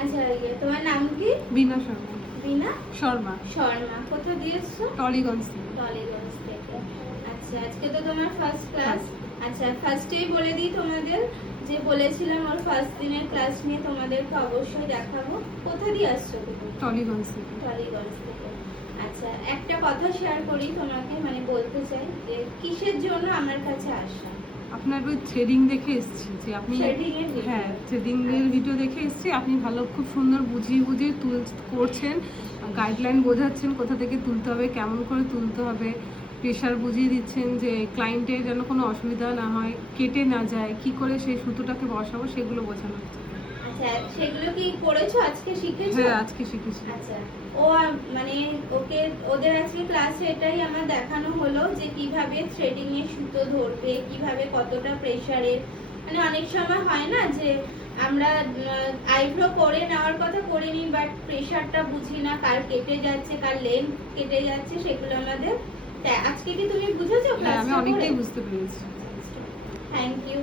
আচ্ছা তোমার নাম কি? বিনা শর্মা। বিনা শর্মা। শর্মা। কোথা দিয়েছো? টলিগঞ্জ থেকে। টলিগঞ্জ থেকে। আচ্ছা আজকে তো তোমার ফার্স্ট ক্লাস। আচ্ছা ফার্স্টেই বলে দিই তোমাদের যে বলেছিলাম ওর ফার্স্ট দিনের ক্লাস নিয়ে তোমাদেরকে অবশ্যই দেখাবো। কোথা দিয়ে আসছো তুমি? টলিগঞ্জ থেকে। টলিগঞ্জ থেকে। আচ্ছা একটা কথা শেয়ার করি তোমাকে, মানে বলতে চাই যে কিসের জন্য আমার কাছে আসা। আপনার ওই থ্রেডিং দেখে এসেছি যে আপনি হ্যাঁ থ্রেডিং এর ভিডিও দেখে এসেছি। আপনি ভালো খুব সুন্দর বুঝিয়ে বুঝিয়ে করছেন, গাইডলাইন বোঝাচ্ছেন কোথা থেকে তুলতে হবে, কেমন করে তুলতে হবে, প্রেশার বুঝিয়ে দিচ্ছেন যে ক্লায়েন্টের যেন কোনো অসুবিধা না হয়, কেটে না যায়, কি করে সেই সুতোটাকে বসাবো সেগুলো বোঝানো হচ্ছে। আচ্ছা সেগুলো কি করেছো আজকে শিখেছো? হ্যাঁ আজকে শিখেছি। আচ্ছা ও মানে ওকে ওদের আজকে ক্লাসে এটাই আমার দেখানো হলো যে কিভাবে থ্রেডিং এর সুতো ধরবে, কিভাবে কতটা প্রেসারে, মানে অনেক সময় হয় না যে আমরা আইব্রো করে নেওয়ার কথা করে নিই বাট প্রেসারটা বুঝি না, কার কেটে যাচ্ছে কার লেন্থ কেটে যাচ্ছে, সেগুলো আমাদের আজকে কি তুমি বুঝেছো হ্যাঁ আমি ক্লাসটা? অনেকটাই বুঝতে পেরেছি। Thank you.